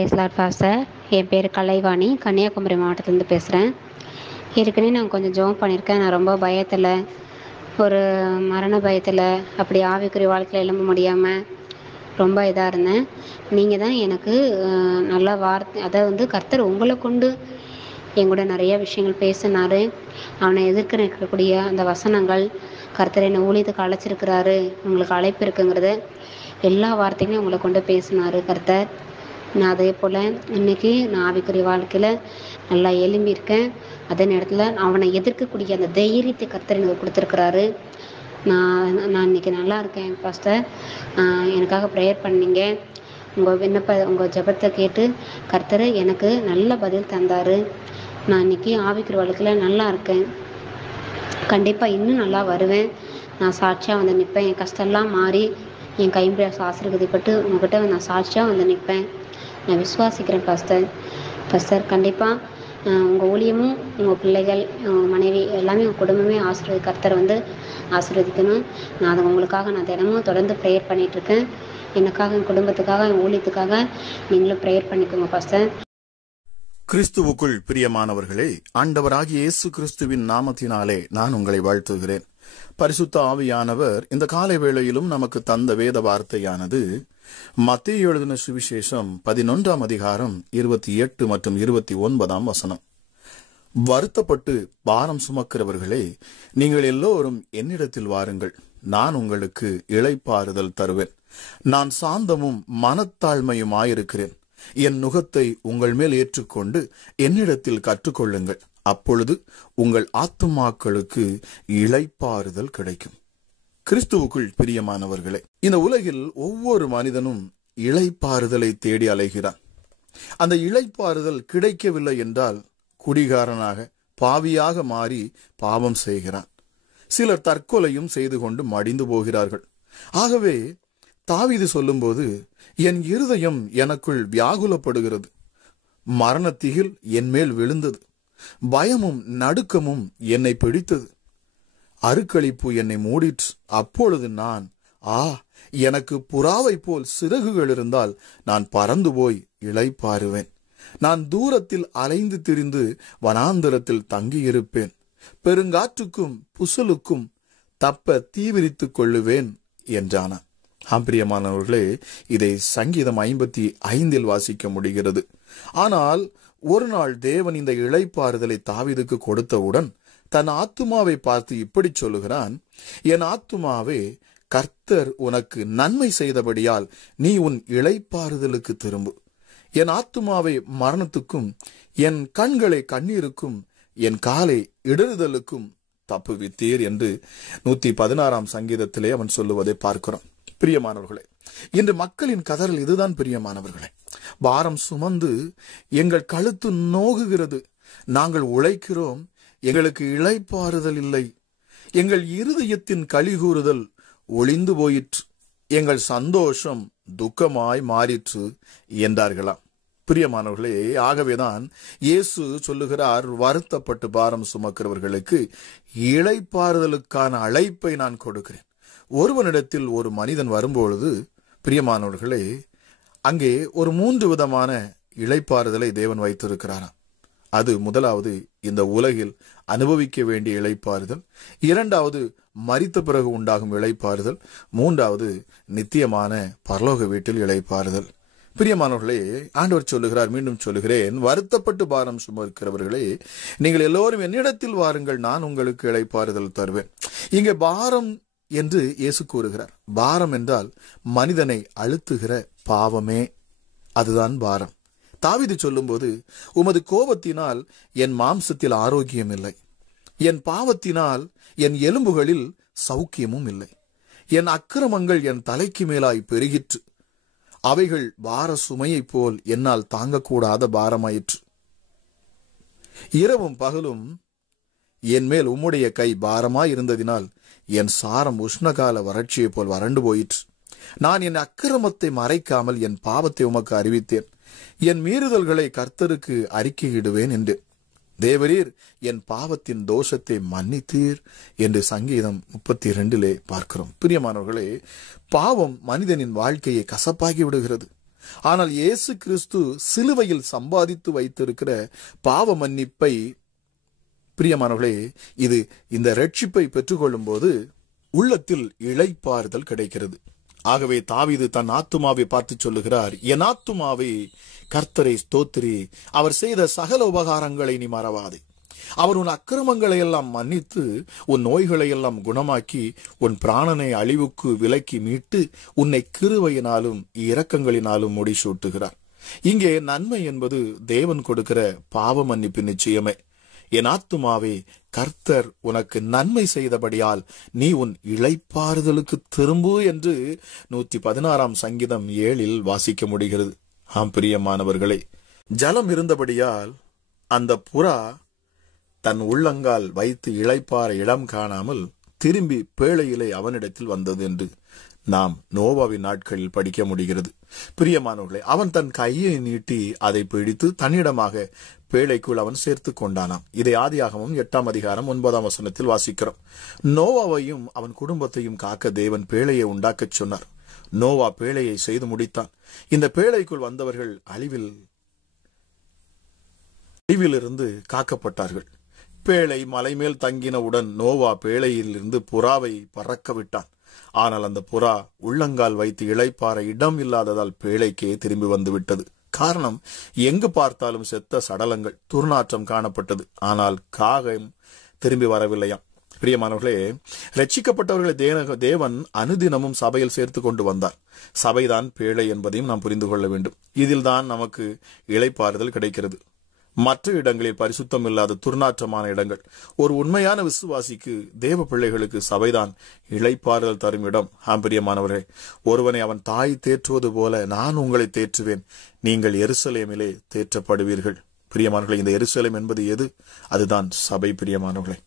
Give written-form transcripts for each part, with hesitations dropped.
Price Lord pastor. என் பேர் கலைவாணி, கன்னியாகுமரி மாவட்டத்துலேருந்து பேசுகிறேன். ஏற்கனவே நான் கொஞ்சம் ஜெபம் பண்ணியிருக்கேன். நான் ரொம்ப பயத்தில், ஒரு மரண பயத்தில், அப்படி ஆவிக்குரிய வாழ்க்கையில் எழும்ப முடியாமல் ரொம்ப இதாக இருந்தேன். நீங்கள் தான் எனக்கு நல்ல வார்த்தை, அதை கர்த்தர் உங்களை கொண்டு எங்கூட நிறைய விஷயங்கள் பேசினார். அவனை எதிர்க்கக்கூடிய அந்த வசனங்கள், கர்த்தர் என்னை ஊழியத்துக்கு அழைச்சிருக்கிறாரு, உங்களுக்கு அழைப்பு இருக்குங்கிறத எல்லா வார்த்தைகளையும் உங்களை கொண்டு பேசினார் கர்த்தர். நான் அதே போல் இன்றைக்கி நான் ஆவிக்குரிய வாழ்க்கையில் நல்லா எழும்பியிருக்கேன். அதே நேரத்தில் அவனை எதிர்க்கக்கூடிய அந்த தைரியத்தை கர்த்தர் எனக்கு கொடுத்துருக்குறாரு. நான் இன்றைக்கி நல்லா இருக்கேன் பாஸ்டர். எனக்காக ப்ரேயர் பண்ணிங்க. உங்கள் ஜெபத்தை கேட்டு கர்த்தர் எனக்கு நல்ல பதில் தந்தார். நான் இன்றைக்கி ஆவிக்குரிய வாழ்க்கையில் நல்லா இருக்கேன். கண்டிப்பாக இன்னும் நல்லா வருவேன். நான் சாட்சியாக நிற்பேன். என் கஷ்டம்லாம் மாறி என் கைம்பிடியாச ஆசீர்வதிப்பட்டு உங்கள்கிட்ட நான் சாட்சியாக நிற்பேன். நான் விசுவாசிக்கிறேன் பாஸ்டர். கண்டிப்பாக உங்கள் ஊழியமும், உங்கள் பிள்ளைகள், உங்கள் மனைவி எல்லாமே, உங்கள் குடும்பமே கர்த்தர் ஆசீர்வதிக்கணும். நான் அதை உங்களுக்காக நான் தினமும் தொடர்ந்து ப்ரேயர் பண்ணிகிட்ருக்கேன். எனக்காக, என் குடும்பத்துக்காக, என் ஊழியத்துக்காக நீங்களும் ப்ரேயர் பண்ணிக்கோங்க பாஸ்டர். கிறிஸ்துவுக்குள் பிரியமானவர்களே, ஆண்டவராகிய இயேசு கிறிஸ்துவின் நாமத்தினாலே நான் உங்களை வாழ்த்துகிறேன். பரிசுத்த ஆவியானவர் இந்த காலை வேளையிலும் நமக்கு தந்த வேத வார்த்தையானது மத்தேயு எழுதின சுவிசேஷம் 11ஆம் அதிகாரம் 28 மற்றும் 29ஆம் வசனம். வருத்தப்பட்டு பாரம் சுமக்கிறவர்களே, நீங்கள் எல்லோரும் என்னிடத்தில் வாருங்கள், நான் உங்களுக்கு இளைப்பாறுதல் தருவேன். நான் சாந்தமும் மனத்தாழ்மையுமாயிருக்கிறேன். என் நுகத்தை உங்கள் மேல் ஏற்றுக்கொண்டு என்னிடத்தில் கற்றுக்கொள்ளுங்கள், அப்பொழுது உங்கள் ஆத்துமாக்களுக்கு இளைப்பாறுதல் கிடைக்கும். கிறிஸ்துவுக்குள் பிரியமானவர்களே, இந்த உலகில் ஒவ்வொரு மனிதனும் இளைப்பாறுதலை தேடி அலைகிறான். அந்த இளைப்பாறுதல் கிடைக்கவில்லை என்றால் குடிகாரனாக, பாவியாக மாறி பாவம் செய்கிறான். சிலர் தற்கொலையும் செய்து கொண்டு மடிந்து போகிறார்கள். ஆகவே தாவீது சொல்லும்போது, என் இருதயம் எனக்குள் வியாகுலப்படுகிறது, மரணத்திகில் என் மேல் விழுந்தது, பயமும் நடுக்கமும் என்னை பிடித்தது, அருக்களிப்பு என்னை மூடிற்று. அப்பொழுது நான், எனக்கு புறாவை போல் சிறகுகள் இருந்தால் நான் பறந்து போய் இளைப்பாறுவேன். நான் தூரத்தில் அலைந்து திரிந்து வனாந்தரத்தில் தங்கியிருப்பேன். பெருங்காற்றுக்கும் புசலுக்கும் தப்ப தீவிரித்துக் கொள்ளுவேன் என்றான. பிரியமானவர்களே, இதை சங்கீதம் 55 வாசிக்க முடிகிறது. ஆனால் ஒரு நாள் தேவன் இந்த இளைப்பாறுதலை தாவீதுக்கு கொடுத்தவுடன் தன் ஆத்துமாவை பார்த்து இப்படி சொல்லுகிறான், என் ஆத்துமாவே, கர்த்தர் உனக்கு நன்மை செய்தபடியால் நீ உன் இளைப்பாறுதலுக்கு திரும்பு. என் ஆத்துமாவை மரணத்துக்கும், என் கண்களை கண்ணீருக்கும், என் காலை இடறுதலுக்கும் தப்புவித்தீர் என்று 116ஆம் சங்கீதத்திலே அவன் சொல்லுவதை பார்க்கிறோம். பிரியமானவர்களே, இன்று மக்களின் கதறல் இதுதான் பிரியமானவர்களே. பாரம் சுமந்து எங்கள் கழுத்து நோகுகிறது, நாங்கள் உழைக்கிறோம், எங்களுக்கு இளைப்பாறுதல் இல்லை, எங்கள் இருதயத்தின் களிகூறுதல் ஒளிந்து போயிற்று, எங்கள் சந்தோஷம் துக்கமாய் மாறிற்று என்றார்களாம். பிரியமானவர்களே, ஆகவேதான் இயேசு சொல்லுகிறார், வருத்தப்பட்டு பாரம் சுமக்கிறவர்களுக்கு இளைப்பாறுதலுக்கான அழைப்பை நான் கொடுக்கிறேன். ஒருவனிடத்தில் ஒரு மனிதன் வரும்பொழுது பிரியமானவர்களே, அங்கே ஒரு 3 விதமான இளைப்பாறுதலை தேவன் வைத்திருக்கிறாராம். அது முதலாவது இந்த உலகில் அனுபவிக்க வேண்டிய இளைப்பாறுதல், இரண்டாவது மரித்த பிறகு உண்டாகும் இளைப்பாறுதல், மூன்றாவது நித்தியமான பரலோக வீட்டில் இளைப்பாறுதல். பிரியமானவர்களே, ஆண்டவர் சொல்லுகிறார், மீண்டும் சொல்லுகிறேன், வருத்தப்பட்டு பாரம் சுமக்கிறவர்களே, நீங்கள் எல்லோரும் என்னிடத்தில் வாருங்கள், நான் உங்களுக்கு இளைப்பாறுதல் தருவேன். இங்கே பாரம் என்று இயேசு கூறுகிறார். பாரம் என்றால் மனிதனை அழுத்துகிற பாவமே, அதுதான் பாரம். தாவீது சொல்லும்போது, உமது கோபத்தினால் என் மாம்சத்தில் ஆரோக்கியம் இல்லை, என் பாவத்தினால் என் எலும்புகளில் சௌக்கியமும் இல்லை, என் அக்கிரமங்கள் என் தலைக்கு மேலாய் பெருகிற்று, அவைகள் பார சுமையைப் போல் என்னால் தாங்கக்கூடாத பாரமாயிற்று. இரவும் பகலும் என் மேல் உம்முடைய கை பாரமாய் இருந்ததினால் என் சாரம் உஷ்ணகால வறட்சியை போல் வறண்டு போயிற்று. நான் என் அக்கிரமத்தை மறைக்காமல் என் பாவத்தை உமக்கு அறிவித்தேன், என் மீறுதல்களை கர்த்தருக்கு அறிக்கையிடுவேன் என்று. தேவரீர் என் பாவத்தின் தோஷத்தை மன்னித்தீர் என்று சங்கீதம் 32 பார்க்கிறோம். பிரியமானவர்களே, பாவம் மனிதனின் வாழ்க்கையை கசப்பாகி விடுகிறது. ஆனால் இயேசு கிறிஸ்து சிலுவையில் சம்பாதித்து வைத்திருக்கிற பாவ மன்னிப்பை, பிரியமானவர்களே, இந்த ரட்சிப்பை பெற்றுக்கொள்ளும் போது உள்ளத்தில் இளைப்பாறுதல் கிடைக்கிறது. ஆகவே தாவீது தன் ஆத்துமாவை பார்த்து சொல்லுகிறார், என் ஆத்துமாவை கர்த்தரை ஸ்தோத்திரி, அவர் செய்த சகல உபகாரங்களை நீ மறவாதே. அவர் உன் அக்கிரமங்களை எல்லாம் மன்னித்து உன் நோய்களை எல்லாம் குணமாக்கி உன் பிராணனை அழிவுக்கு விலக்கி மீட்டு உன்னை கிருபையினாலும் இரக்கங்களினாலும் முடிசூட்டுகிறார். இங்கே நன்மை என்பது தேவன் கொடுக்கிற பாவ மன்னிப்பு நிச்சயமே. என் ஆத்துமாவே கர்த்தர் உனக்கு நன்மை செய்தபடியால் நீ உன் இளைப்பாறுதலுக்கு திரும்பு என்று 116 சங்கீதம் 7 வாசிக்க முடிகிறது. ஆம் பிரியமானவர்களே, ஜலம் இருந்தபடியால் அந்த புறா தன் உள்ளங்கால் வைத்து இளைப்பாற இடம் காணாமல் திரும்பி பேழையிலே அவனிடத்தில் வந்தது என்று நாம் நோவாவின் நாட்களில் படிக்க முடிகிறது. பிரியமானவர்களே, அவன் தன் கையை நீட்டி அதை பிடித்து தன்னிடமாக பேழைக்குள் அவன் சேர்த்து கொண்டானாம். இதை ஆதியாகமம் 8:9 வாசிக்கிறோம். நோவாவையும் அவன் குடும்பத்தையும் காக்க தேவன் பேழையை உண்டாக்கச் சொன்னார். நோவா பேழையை செய்து முடித்தான். இந்த பேழைக்குள் வந்தவர்கள் அழிவிலிருந்து காக்கப்பட்டார்கள். பேழை மலை மேல் தங்கினவுடன் நோவா பேழையில் இருந்து புறாவை பறக்க விட்டான். ஆனால் அந்த புறா உள்ளங்கால் வைத்து இளைப்பாற இடம் இல்லாததால் பேழைக்கே திரும்பி வந்து விட்டது. காரணம், எங்கு பார்த்தாலும் செத்த சடலங்கள், துர்நாற்றம் காணப்பட்டது. ஆனால் காகம் திரும்பி வரவில்லையாம். பிரியமானவர்களே, ரட்சிக்கப்பட்டவர்களை தேவன் அனுதினமும் சபையில் சேர்த்து கொண்டு வந்தார். சபைதான் பேழை என்பதையும் நாம் புரிந்து கொள்ள வேண்டும். இதில்தான் நமக்கு இளைப்பாறுதல் கிடைக்கிறது. மற்ற இடங்களில் பரிசுத்தம் இல்லாத துர்நாற்றமான இடங்கள். ஒரு உண்மையான விசுவாசிக்கு, தேவ பிள்ளைகளுக்கு சபைதான் இளைப்பாறுதல் தரும் இடம். பிரியமானவரே, ஒருவனை அவன் தாய் தேற்றுவது போல நான் உங்களை தேற்றுவேன், நீங்கள் எருசலேமிலே தேற்றப்படுவீர்கள். பிரியமானவர்களே, இந்த எருசலேம் என்பது எது? அதுதான் சபை. பிரியமானவர்களே,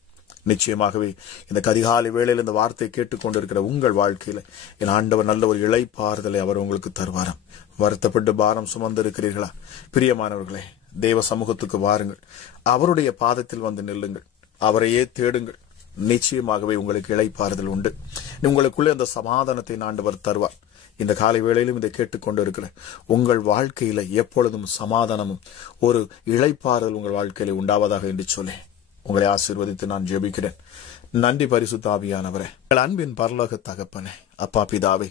நிச்சயமாகவே இந்த கதிகாலை வேளையில் இந்த வார்த்தை கேட்டுக்கொண்டிருக்கிற உங்கள் வாழ்க்கையில என் ஆண்டவர் நல்ல ஒரு இளைப்பாறுதலை அவர் உங்களுக்கு தருவாராம். வருத்தப்பட்டு பாரம் சுமந்திருக்கிறீர்களா? பிரியமானவர்களே, தேவ சமூகத்துக்கு வாருங்கள், அவருடைய பாதத்தில் வந்து நில்லுங்கள், அவரையே தேடுங்கள். நிச்சயமாகவே உங்களுக்கு இளைப்பாறுதல் உண்டு. உங்களுக்குள்ளே அந்த சமாதானத்தை ஆண்டவர் தருவார். இந்த காலை வேளையிலும் இதை கேட்டுக்கொண்டு இருக்கிற உங்கள் வாழ்க்கையில எப்பொழுதும் சமாதானமும் ஒரு இளைப்பாறுதல் உங்கள் வாழ்க்கையில உண்டாவதாக என்று சொல்லி உங்களை ஆசீர்வதித்து நான் ஜெபிக்கிறேன். நன்றி பரிசுத்த ஆவியானவரே, அன்பின் பரலோக தகப்பனே, அப்பா பிதாவே,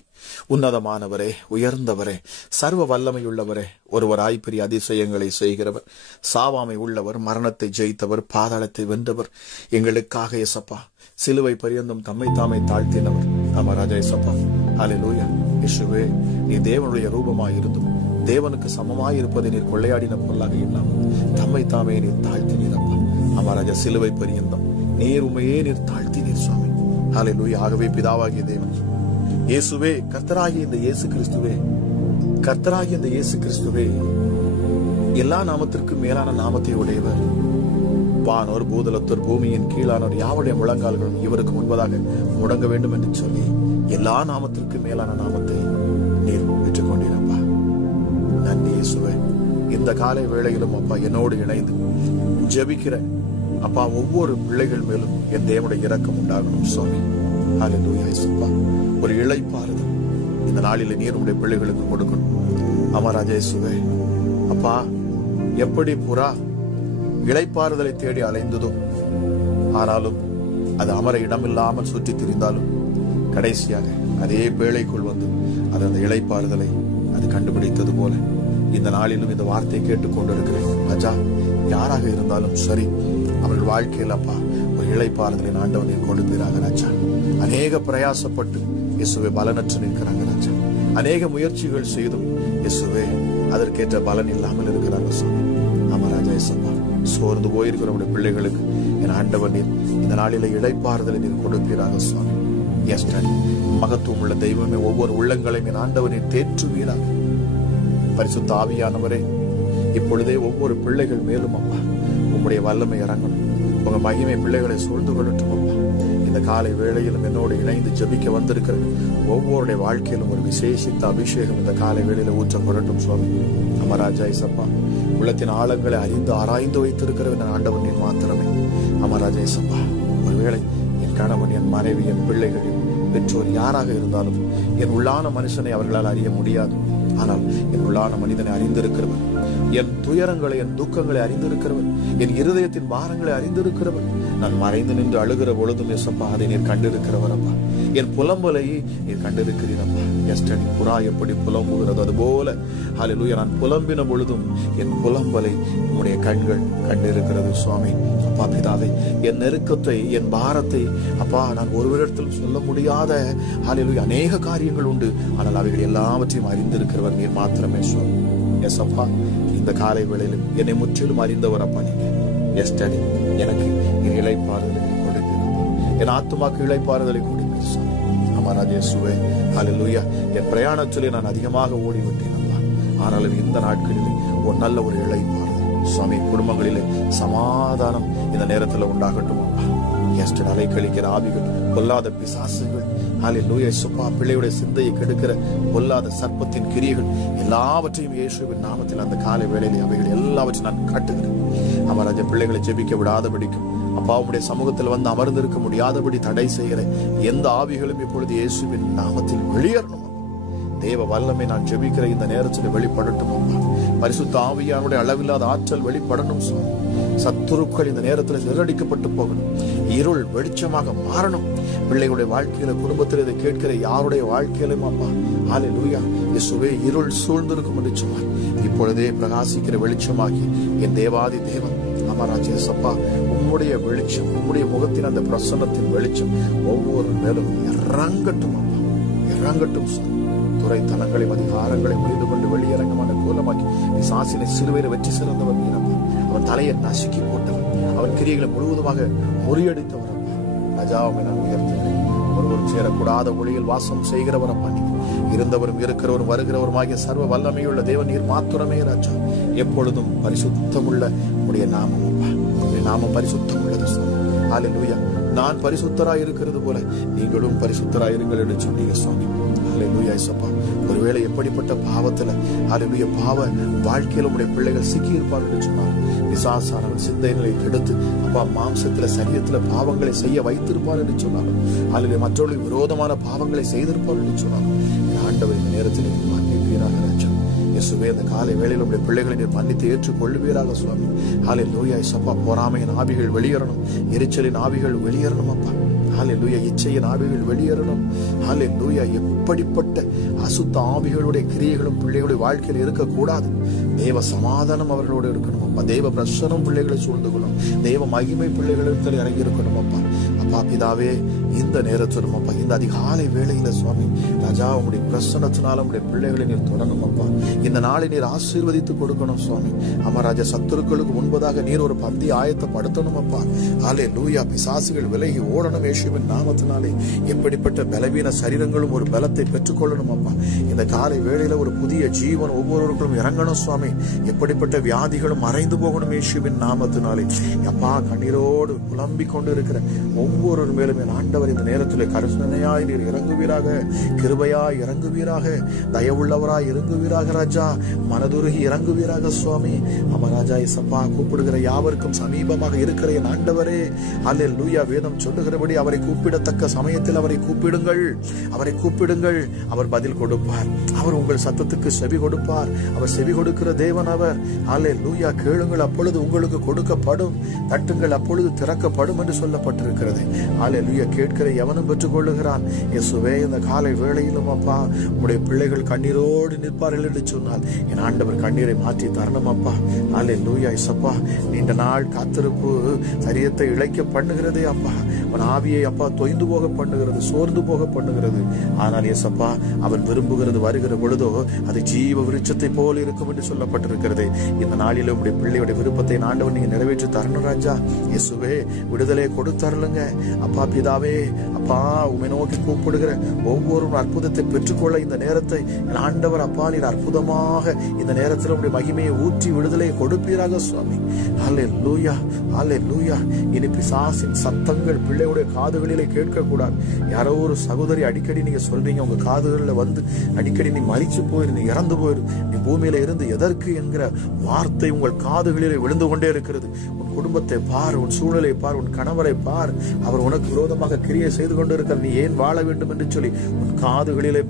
உன்னதமானவரே, உயர்ந்தவரே, சர்வ வல்லமையுள்ளவரே, ஒருவராய் பெரிய அதிசயங்களை செய்கிறவர், சாவாமை உள்ளவர், மரணத்தை ஜெயித்தவர், பாதாளத்தை வென்றவர், எங்களுக்காக ஏசப்பா சிலுவை பரியந்தம் தம்மை தாமை தாழ்த்தினவர். ஆமா ராஜா ஏசப்பா, ஹல்லேலூயா. இயேசுவே, நீ தேவனுடைய ரூபமாய் இருந்தும் தேவனுக்கு சமமாய் இருப்பதை நீர் கொள்ளையாடின பொருளாக இல்லாமல் தம்மை தாமே நீர் தாழ்த்தினீரப்பா. ஆமா ராஜா, சிலுவை பரியந்தம் நீர் உண்மையே நீர் தாழ்த்தினீர் சுவாமி. ஹல்லேலூயா. ஆகவே பிதாவாகிய தேவன் இயேசுவே, கர்த்தராகிய இந்த இயேசு கிறிஸ்துவே, கர்த்தராகிய இந்த இயேசு கிறிஸ்துவே எல்லா நாமத்திற்கும் மேலான நாமத்தை உடையவர். வானோர் பூதலத்தோர் பூமியின் கீழானோர் யாவுடைய முழங்கால்களும் இவருக்கு முன்பதாக முடங்க வேண்டும் என்று சொல்லி எல்லா நாமத்திற்கும் மேலான நாமத்தை நீர் பெற்றுக் கொண்டீரப்பா. நன்றி இயேசுவே. இந்த காலை வேளையிலும் அப்பா என்னோடு இணைந்து ஜெபிக்கிற அப்பா ஒவ்வொரு பிள்ளைகள் மேலும் என் தேவனுடைய இரக்கம் உண்டாகணும் சுவாமி. ஹல்லேலூயா இயேசுப்பா. ஒரு இளைப்பாறுதல் இந்த நாளில நீர் உடைய பிள்ளைகளுக்கு கொடுக்கணும். அமராஜா இயேசுவே, அப்பா எப்படி புறா இளைப்பாறுதலை தேடி அலைந்ததோ, ஆனாலும் அது அமர இடமில்லாமல் சுற்றி திரிந்தாலும் கடைசியாக அதே பேழைக்குள் வந்து அது அந்த இளைப்பாறுதலை அது கண்டுபிடித்தது போல இந்த நாளிலும் இந்த வார்த்தையை கேட்டுக்கொண்டிருக்கிறேன் ராஜா. யாராக இருந்தாலும் சரி, அவர்கள் வாழ்க்கையில் அப்பா ஒரு இளைப்பாறுதலின் ஆண்டவனை கொடுப்பீராக ராஜா. அநேக பிரயாசப்பட்டு இயேசுவே பலனற்று நிற்கிறாங்க ராஜா. அநேக முயற்சிகள் செய்தும் இயேசுவே அதற்கேற்ற பலன் இல்லாமல் இருக்கிறாங்க சுவாமி. ஆமா ராஜா இயேசுப்பா, சோர்ந்து போயிருக்கிற பிள்ளைகளுக்கு என் ஆண்டவன் நீர் இந்த நாளில இளைப்பாறுதலை நீர் கொடுப்பீராக சுவாமி. எஸ் டாடி, மகத்துவம் உள்ள தெய்வமே, ஒவ்வொரு உள்ளங்களையும் என் ஆண்டவனை தேற்றுவீராக. பரிசுத்த ஆவியானவரே, இப்பொழுதே ஒவ்வொரு பிள்ளைகள் மேலும் அப்பா உம்முடைய வல்லமை இறங்கணும். உங்க மகிமை பிள்ளைகளை சூழ்ந்து கொள்ளட்டும் அப்பா. இந்த காலை வேளையிலும் என்னோடு இணைந்து ஜெபிக்க வந்திருக்கிற ஒவ்வொருடைய வாழ்க்கையிலும் ஒரு விசேஷித்த அபிஷேகம் இந்த காலை வேளையில ஊற்றப்படட்டும் சுவாமி. அமராஜா இசப்பா, உள்ளத்தின் ஆழங்களை அறிந்து ஆராய்ந்து வைத்திருக்கிற ஆண்டவன் நீர் மாத்திரமே. அமராஜா இசப்பா, ஒருவேளை என் கணவன், என் மனைவி, என் பிள்ளைகள், பெற்றோர் யாராக இருந்தாலும் என் உள்ளான மனுஷனை அவர்களால் அறிய முடியாது. ஆனால் என் உள்ளான மனிதனை அறிந்திருக்கிறவர், என் துயரங்களை, என் துக்கங்களை அறிந்திருக்கிறவர், என் இருதயத்தின் பாரங்களை அறிந்திருக்கிறவர். நான் மறைந்து நின்று அழுகிற பொழுதும் எசப்பா அதை நீர் கண்டிருக்கிறவர் அப்பா. என் புலம்பலை நீர் கண்டிருக்கிறீரப்பா. எஸ்டடி புறா எப்படி புலம்புகிறது அதுபோல ஹல்லேலூயா நான் புலம்பின பொழுதும் என் புலம்பலை உம்முடைய கண்கள் கண்டிருக்கிறது சுவாமி. அப்பா பிதாவே, என் நெருக்கத்தை, என் பாரத்தை அப்பா நான் ஒருவரிடத்தில் சொல்ல முடியாத ஹல்லேலூயா அநேக காரியங்கள் உண்டு. ஆனால் அவைகள் எல்லாவற்றையும் அறிந்திருக்கிறவர் நீர் மாத்திரமே சுவாமி. எஸ் அப்பா, இந்த காலை வேளையிலும் என்னை முற்றிலும் அறிந்தவர் அப்பா நீங்க. எஸ்டடி எனக்கு இளைப்பாறுதலை கொடுப்பீரப்பா. என் ஆத்துமாக்கு இளைப்பாறுதலை கொடுப்பீர் சுவாமி. அமராஜ் இயேசுவே ஹல்லேலூயா. என் பிரயாணத்திலே நான் அதிகமாக ஓடிவிட்டேன் அப்பா. ஆனாலும் இந்த நாட்களில் ஒரு நல்ல ஒரு இளைப்பாறுதல் சுவாமி, குடும்பங்களிலே சமாதானம் இந்த நேரத்தில் உண்டாகட்டும் அப்பா. எஸ்டடி அலைக்கழிக்கிற ஆவிகள், பொல்லாத பிசாசுகள் ஹல்லேலூயா சுப்பா, பிள்ளையுடைய சிந்தையை கெடுக்கிற பொல்லாத சர்ப்பத்தின் கிரியைகள் எல்லாவற்றையும் இயேசுவின் நாமத்தில் அந்த காலை வேளையிலே அவைகள் எல்லாவற்றையும் நான் காட்டுகிறேன். அமராஜ பிள்ளைகளை ஜெபிக்க விடாதபடிக்கும் அப்பா உம்முடைய சமூகத்தில் வந்து அமர்ந்திருக்க முடியாதபடி தடை செய்கிற எந்த ஆவிகளும் இப்பொழுது இயேசுவின் நாமத்தில் வெளியேறணும். தேவ வல்லமை நான் ஜெபிக்கிற இந்த நேரத்தில் வெளிப்படட்டும் அப்பா. பரிசுத்த ஆவியானுடைய அளவில்லாத ஆற்றல் வெளிப்படணும் சுவாமி. சத்துருக்கள் இந்த நேரத்தில் சிதறடிக்கப்பட்டு போகணும். இருள் வெளிச்சமாக மாறணும். பிள்ளைகளுடைய வாழ்க்கையில, குடும்பத்தில் இதை கேட்கிற யாருடைய வாழ்க்கையிலும் அப்பா ஹல்லேலூயா இயேசுவே இருள் சூழ்ந்திருக்கும் என்று சொன்னார். இப்பொழுதே பிரகாசிக்கிற வெளிச்சமாகி என் தேவாதி தேவன் அமராஜ் சப்பா உம்முடைய வெளிச்சம், உம்முடைய முகத்தின் அந்த பிரசன்னத்தின் வெளிச்சம் ஒவ்வொரு மேலும் இறங்கட்டும் அப்பா, இறங்கட்டும் சார். துறைத்தனங்களையும் அதிகாரங்களையும் முடிந்து கொண்டு வெளியரங்கமான கோலமாக்கி பிசாசினை சிலுவையில் வெற்றி சிறந்தவர் வீரப்பா. அவன் தலையை நசுக்கி போட்டவர், அவன் கிரியைகளை முழுவதுமாக முறியடித்தவர் அப்பா. ராஜாவை நான் உயர்த்துகிறேன். ஒருவரும் சேரக்கூடாத ஒளியில் வாசம் செய்கிறவர் அப்பா. இருந்தவரும் இருக்கிறவரும் வருகிறவருமாகிய சர்வ வல்லமையுள்ள தேவன் நீர் மாத்திரமே ராஜா. எப்பொழுதும் பரிசுத்தமுள்ள உடைய நாமம் அப்பா. உடைய நாமம் பரிசுத்தம் உள்ளது சுவாமி. ஹல்லேலூயா. நான் பரிசுத்தராய் இருக்கிறது போல நீங்களும் பரிசுத்தராய் இருங்கள் என்று சொன்னீங்க சுவாமி. ஹல்லேலூயா இயேசுப்பா. ஒருவேளை எப்படிப்பட்ட பாவத்துல ஹல்லேலூயா பாவ வாழ்க்கையில உடைய பிள்ளைகள் சிக்கி இருப்பார்கள் என்று சொன்னார். பிசாசானவன் சிந்தைகளை கெடுத்து அப்பா மாம்சத்துல சரீரத்துல பாவங்களை செய்ய வைத்திருப்பார் என்று சொன்னாலும் ஹல்லேலூயா மற்றவர்களுக்கு விரோதமான பாவங்களை செய்திருப்பார் என்று சொன்னாலும் ஆண்டவர் இந்த நேரத்தில் மன்னிப்பீராக ராஜா. இயேசுவே இந்த காலை வேளையில் உடைய பிள்ளைகளை நீர் மன்னித்து ஏற்றுக்கொள்வீராக சுவாமி. ஹல்லேலூயா இயேசுப்பா. பொறாமையின் ஆவிகள் வெளியேறணும், எரிச்சலின் ஆவிகள் வெளியேறணும் அப்பா. ஹல்லேலூயா இச்சையின் ஆவிகள் வெளியேறணும். ஹல்லேலூயா எப்படிப்பட்ட அசுத்த ஆவிகளுடைய கிரியைகளும் பிள்ளைகளுடைய வாழ்க்கையில் இருக்கக்கூடாது. தேவ சமாதானம் அவர்களோடு இருக்கணும் அப்பா. தேவ பிரசனம் பிள்ளைகளை சூழ்ந்து கொள்ளும். தேவ மகிமை பிள்ளைகளிடத்தில் இறங்கி இருக்கணும் அப்பா. அப்பா பிதாவே, இந்த நேரத்திலும் அப்பா இந்த அதிகாலை வேளையில சுவாமி ராஜா உங்களுடைய பிரசன்னத்தினால உங்களுடைய பிள்ளைகளை நீர் தொடரணும் அப்பா. இந்த நாளை நீர் ஆசீர்வதித்து கொடுக்கணும் சுவாமி. அமராஜா சத்துருக்களுக்கு முன்பதாக நீர் ஒரு பந்தி ஆயத்தப்படுத்தணும் அப்பா. ஹல்லேலூயா. பிசாசுகள் விலகி ஓடணும் இயேசுவின் நாமத்தினாலே. எப்படிப்பட்ட பலவீன சரீரங்களும் ஒரு பலத்தை பெற்றுக்கொள்ளணும் அப்பா. இந்த காலை வேளையில ஒரு புதிய ஜீவன் ஒவ்வொருவருக்கும் இறங்கணும் சுவாமி. எப்படிப்பட்ட வியாதிகளும் மறைந்து போகணும் இயேசுவின் நாமத்தினாலே. அப்பா கண்ணீரோடு புலம்பிக் கொண்டு இருக்கிற ஒவ்வொரு மேலும் என் ஆண்டவர் இந்த நேரத்தில் கருணையாய் நீர் இறங்குவீராக, கிருபையாய் இறங்குவீராக, தயவுள்ளவராய் இறங்குவீராக ராஜா. மனதுருகி இறங்குவீராக சுவாமி. அமராஜா இயேசப்பா கூப்பிடுகிற யாவருக்கும் சமீபமாக இருக்கிற என் ஆண்டவரே ஹல்லேலூயா. வேதம் சொல்லுகிறபடி அவரை கூப்பிடத்தக்க சமயத்தில் அவரை கூப்பிடுங்கள், அவரை கூப்பிடுங்கள், அவர் பதில் கொடுப்பார். அவர் உங்கள் சத்தத்துக்கு செவி கொடுப்பார். அவர் செவி கொடுக்கிற தேவன் அவர். ஹல்லேலூயா. கேளுங்கள் அப்பொழுது உங்களுக்கு கொடுக்கப்படும், தட்டுங்கள் அப்பொழுது திறக்கப்படும் என்று சொல்லப்பட்டிருக்கிறது. ஹல்லேலூயா. கேட்கிற எவனும் பெற்றுக் கொள்ளுகிறான். இயேசுவே இந்த காலை வேளையிலும் அப்பா உடைய பிள்ளைகள் கண்ணீரோடு நிற்பார்கள் என்று சொன்னால் என் ஆண்டவர் கண்ணீரை மாற்றி தரணும் அப்பா. ஹல்லேலூயா இயேசப்பா. நீண்ட நாள் காத்திருப்பு சரீரத்தை இழைக்க பண்ணுகிறதே அப்பா. அவன் ஆவியை அப்பா தொய்ந்து போக பண்ணுகிறது, சோர்ந்து போக பண்ணுகிறது. ஆனால் இயேசப்பா அவன் விரும்புகிறது வருகிற பொழுதோ அது ஜீவ விருட்சத்தை போல இருக்கும் என்று சொல்லப்பட்டிருக்கிறது. இந்த நாளிலும் உடைய பிள்ளையுடைய விருப்பத்தை ஆண்டவர் நீங்க நிறைவேற்றி தரணும் ராஜா. இயேசுவே விடுதலை கொடுத்தரலுங்க அப்பா. பிதாவே அப்பா உம்மை நோக்கி கூப்பிடுகிற ஒவ்வொரு அற்புதத்தை பெற்றுக்கொள்ள இந்த நேரத்தை ஆண்டவர் அப்பா நீர் அற்புதமாக இந்த நேரத்தில் உடைய மகிமையை ஊற்றி விடுதலையை கொடுப்பீராக சுவாமி. ஹல்லேலூயா. ஹல்லேலூயா. இனி பிசாசின் சத்தங்கள் பிள்ளை பிள்ளைகளுடைய காதுகளிலே கேட்கக்கூடாது. யாரோ ஒரு சகோதரி அடிக்கடி நீங்க சொல்றீங்க, உங்க காதுகளில் வந்து அடிக்கடி நீ மரிச்சு போயிரு, நீ இறந்து போயிரு, நீ பூமியில இருந்து எதற்கு என்கிற வார்த்தை உங்கள் காதுகளிலே விழுந்து கொண்டே இருக்கிறது. உன் குடும்பத்தை பார், உன் சூழலை பார், உன் கணவரை பார், அவர் உனக்கு விரோதமாக கிரியை செய்து கொண்டிருக்கிறார், நீ ஏன் வாழ வேண்டும் என்று சொல்லி உன் காதுகளிலே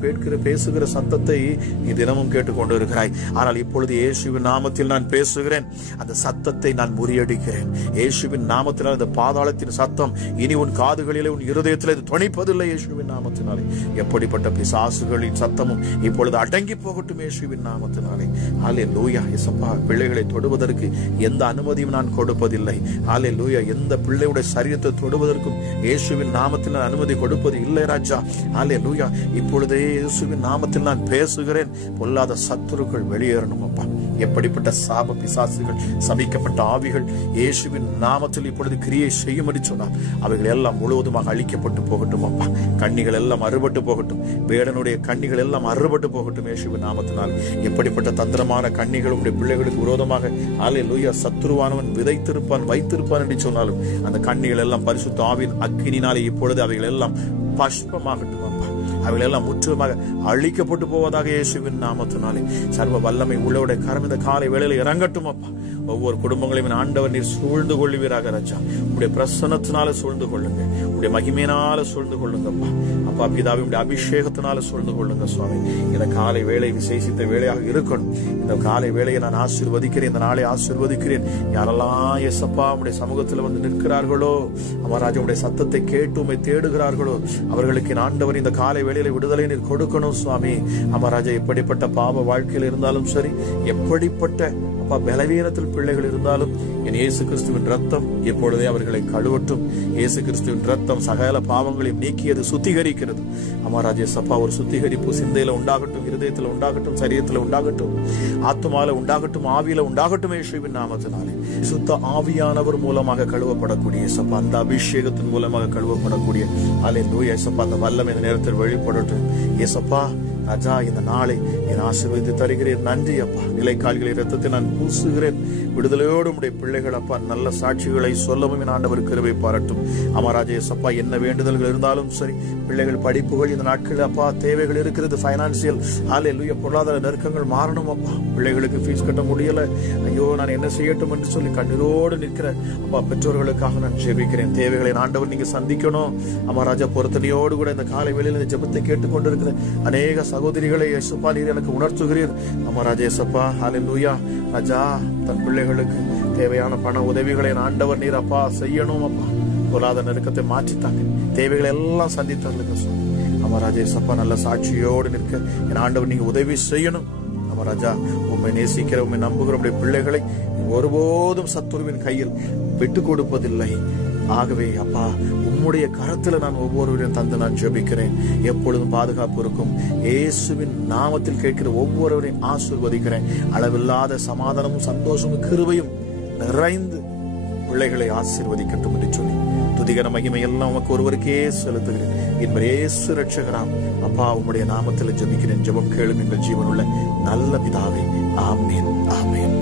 பேசுகிற சத்தத்தை நீ தினமும் கேட்டுக்கொண்டு இருக்கிறாய். ஆனால் இப்பொழுது இயேசுவின் நாமத்தில் நான் பேசுகிறேன், அந்த சத்தத்தை நான் முறியடிக்கிறேன். இயேசுவின் நாமத்தினால் அந்த பாதாளத்தின் சத்தம் இனி உன் காதுகளிலே, உன் இருதயத்திலே தொனிப்பதில்லை. இயேசுவின் நாமத்தினாலே எப்படிப்பட்ட பிசாசுகளின் சத்தமும் இப்பொழுது அடங்கி போகட்டும் இயேசுவின் நாமத்தினாலே. ஹல்லேலூயா. இயேசப்பா, பிள்ளைகளை தொடுவதற்கு எந்த அனுமதியும் நான் கொடுப்பதில்லை. ஹல்லேலூயா. எந்த பிள்ளையுடைய சரீரத்தை தொடுவதற்கும் இயேசுவின் நாமத்தில் நான் அனுமதி கொடுப்பது இல்லை ராஜா. ஹல்லேலூயா. இப்பொழுதே இயேசுவின் நாமத்தில் நான் பேசுகிறேன், பொல்லாத சத்துருக்கள் வெளியேறணும் அப்பா. எப்படிப்பட்ட சாப பிசாசுகள், சபிக்கப்பட்ட ஆவிகள் இயேசுவின் நாமத்தில் இப்பொழுது கிரியை செய்யும் என்று சொன்னால் அவைகள் எல்லாம் முழுவதுமாக அழிக்கப்பட்டு போகட்டும் அப்பா. கண்ணிகள் எல்லாம் அறுபட்டு போகட்டும், வேடனுடைய கண்ணிகள் எல்லாம் அறுபட்டு போகட்டும் இயேசுவின் நாமத்தினால். எப்படிப்பட்ட தந்திரமான கண்ணிகள் உடைய பிள்ளைகளுக்கு விரோதமாக ஹல்லேலூயா சத்துருவானவன் விதைத்திருப்பான், வைத்திருப்பான் என்று சொன்னாலும் அந்த கண்ணிகள் எல்லாம் பரிசுத்த ஆவியின் அக்கினினாலே இப்பொழுது அவைகள் எல்லாம் பஷ்பமாகட்டும் அப்பா. அவைகள் எல்லாம் முற்றிலுமாக அழிக்கப்பட்டு போவதாக இயேசுவின் நாமத்தினாலே. சர்வ வல்லமை உள்ளவருடைய கரம் இந்த காலை வேளையில் இறங்கட்டும் அப்பா. ஒவ்வொரு குடும்பங்களையும் ஆண்டவர் நீர் சூழ்ந்து கொள்ளுவீராக ராஜா. உடைய பிரசன்னத்தினால சூழ்ந்து கொள்ளுங்க, உடைய மகிமையினால சூழ்ந்து கொள்ளுங்க அப்பா. அப்பா பிதாவே, உடைய அபிஷேகத்தினால சூழ்ந்து கொள்ளுங்க சுவாமி. இந்த காலை வேளை விசேஷித்த வேளையாக இருக்கணும். இந்த காலை வேளையை நான் ஆசீர்வதிக்கிறேன், இந்த நாளை ஆசீர்வதிக்கிறேன். யாரெல்லாம் இயேசப்பா உடைய சமூகத்தில் வந்து நிற்கிறார்களோ, அமராஜா உடைய சத்தத்தை கேட்டு உம்மை தேடுகிறார்களோ, அவர்களுக்கு ஆண்டவர் இந்த காலை வேளையில விடுதலை நீர் கொடுக்கணும் சுவாமி. அமராஜா, எப்படிப்பட்ட பாவ வாழ்க்கையில் இருந்தாலும் சரி, எப்படிப்பட்ட அப்பா பலவீனத்தில் பிள்ளைகள் இருந்தாலும் என் இயேசு கிறிஸ்துவின் ரத்தம் எப்பொழுதே அவர்களை கழுவட்டும். இயேசு கிறிஸ்துவின் ரத்தம் சகல பாவங்களையும் நீக்கியது, சுத்திகரிக்கிறது. அமராஜே சப்பா, ஒரு சுத்திகரிப்பு சிந்தையில உண்டாகட்டும், இருதயத்தில் உண்டாகட்டும், சரீரத்தில் உண்டாகட்டும், ஆத்துமால உண்டாகட்டும், ஆவியில உண்டாகட்டும் இயேசுவின் நாமத்தினாலே. சுத்த ஆவியானவர் மூலமாக கழுவப்படக்கூடிய சப்பா, அந்த அபிஷேகத்தின் மூலமாக கழுவப்படக்கூடிய ஹல்லேலூயா சப்பா, அந்த வல்லமை இந்த நேரத்தில் வெளிப்படட்டும். ஏசப்பா ராஜா, இந்த நாளை என் ஆசீர்வதித்து தருகிறேன். நன்றி அப்பா. நிலைக்கால்களின் ரத்தத்தை நான் பூசுகிறேன். விடுதலையோடு உடைய பிள்ளைகள் அப்பா நல்ல சாட்சிகளை சொல்லவும் என் ஆண்டவர் கிருபை பாராட்டும். அமராஜே சப்பா, என்ன வேண்டுதல்கள் இருந்தாலும் சரி, பிள்ளைகள் படிப்புகள் இந்த நாட்கள் அப்பா தேவைகள் இருக்கிறது, பைனான்சியல் ஹல்லேலூயா பொருளாதார நெருக்கங்கள் மாறணும் அப்பா. பிள்ளைகளுக்கு ஃபீஸ் கட்ட முடியல, ஐயோ நான் என்ன செய்யட்டும் என்று சொல்லி கண்ணீரோடு நிற்கிற அப்பா பெற்றோர்களுக்காக நான் ஜெபிக்கிறேன். தேவைகளை ஆண்டவர் நீங்க சந்திக்கணும். அமராஜா, பொறுத்தனையோடு கூட இந்த காலை வேளையில் இந்த ஜெபத்தை கேட்டுக்கொண்டிருக்கிற அநேக சகோதரிகளை இயேசுப்பா நீர் எனக்கு உணர்த்துகிறீர். அமராஜே சப்பா ஹல்லேலூயா ராஜா, தன் பிள்ளைகளுக்கு தேவையான பண உதவிகளை ஆண்டவர் நீர் அப்பா செய்யணும் அப்பா. பொருளாதார நெருக்கத்தை மாற்றித்தாங்க, தேவைகளை எல்லாம் சந்தித்தாங்க. அமராஜே சப்பா, நல்ல சாட்சியோடு நிற்க என் ஆண்டவர் நீங்க உதவி செய்யணும். அமராஜா, உண்மை நேசிக்கிற, உண்மை நம்புகிற உடைய பிள்ளைகளை ஒருபோதும் சத்துருவின் கையில் விட்டு கொடுப்பதில்லை. ஆகவே அப்பா, உம்முடைய கரத்துல நான் ஒவ்வொருவரையும் தந்து நான் ஜெபிக்கிறேன். எப்பொழுதும் பாதுகாப்பு இருக்கும். இயேசுவின் நாமத்தில் கேட்கிற ஒவ்வொருவரையும் ஆசீர்வதிக்கிறேன். அளவில்லாத சமாதானமும் சந்தோஷமும் கிருபையும் நிறைந்து பிள்ளைகளை ஆசீர்வதிக்கட்டும் என்று சொல்லி துதிகர மகிமை எல்லாம் உமக்கு ஒருவருக்கே செலுத்துகிறேன். என்பது இயேசு ரட்சகராம் அப்பா, உம்முடைய நாமத்தில் ஜெபிக்கிறேன். ஜெபம் கேளும் எங்கள் ஜீவனுள்ள நல்ல பிதாவே. ஆமென், ஆமென்.